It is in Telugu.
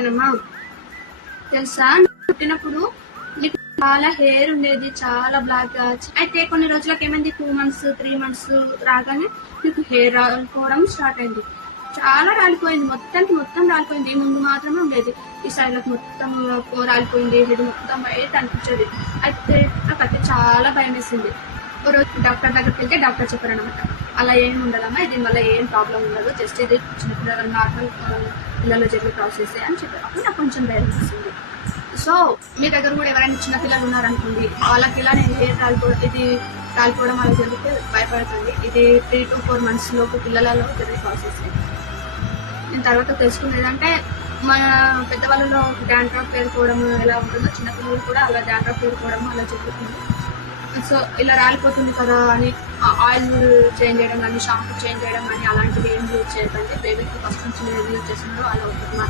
అమ్మా తెలుసా, పుట్టినప్పుడు నీకు చాలా హెయిర్ ఉండేది, చాలా బ్లాక్ గా. అయితే కొన్ని రోజులకు ఏమైంది, 2 months 3 months రాగానే నీకు హెయిర్ రాలిపోవడం స్టార్ట్ అయింది. చాలా రాలిపోయింది, మొత్తం రాలిపోయింది. ముందు మాత్రమే ఉండేది, ఈ సైడ్ లకు మొత్తం రాలిపోయింది, హెడ్ మొత్తం వైట్ అనిపించేది. అయితే నాకైతే చాలా భయం వేసింది. ఒక రోజు డాక్టర్ దగ్గరికి వెళ్తే డాక్టర్ చెప్పారు అనమాట, అలా ఏం ఉండదమ్మా, దీని వల్ల ఏం ప్రాబ్లం ఉండదు, జస్ట్ ఇది చిన్నపిల్లల నార్మల్ పిల్లల్లో జరిగే ప్రాసెస్ అని చెప్పారు. అప్పుడు నాకు కొంచెం భయం వేసింది. సో మీ దగ్గర కూడా ఎవరైనా చిన్న పిల్లలు ఉన్నారనుకోండి, వాళ్ళకి ఇలా నేను హెయిర్ కాలిపోవడం అలా జరిగితే భయపడకండి. ఇది 3 to 4 months లోపు పిల్లలలో జరిగే ప్రాసెస్. నేను తర్వాత తెలుసుకునేదంటే, మన పెద్దవాళ్ళలో డాండ్రఫ్ పేరుకోవడం ఎలా ఉంటుందో చిన్నపిల్లలు కూడా అలా డాండ్రఫ్ పేరుకోవడం అలా జరుగుతుంది. సో ఇలా రాలిపోతుంది కదా అని ఆయిల్ చేంజ్ చేయడం కానీ, షాంపూ చేంజ్ చేయడం కానీ అలాంటివి ఏం యూజ్ చేయకండి. బేబీకి ఫస్ట్ నుంచి యూజ్ చేస్తున్నారు అలా ఉంటుంది.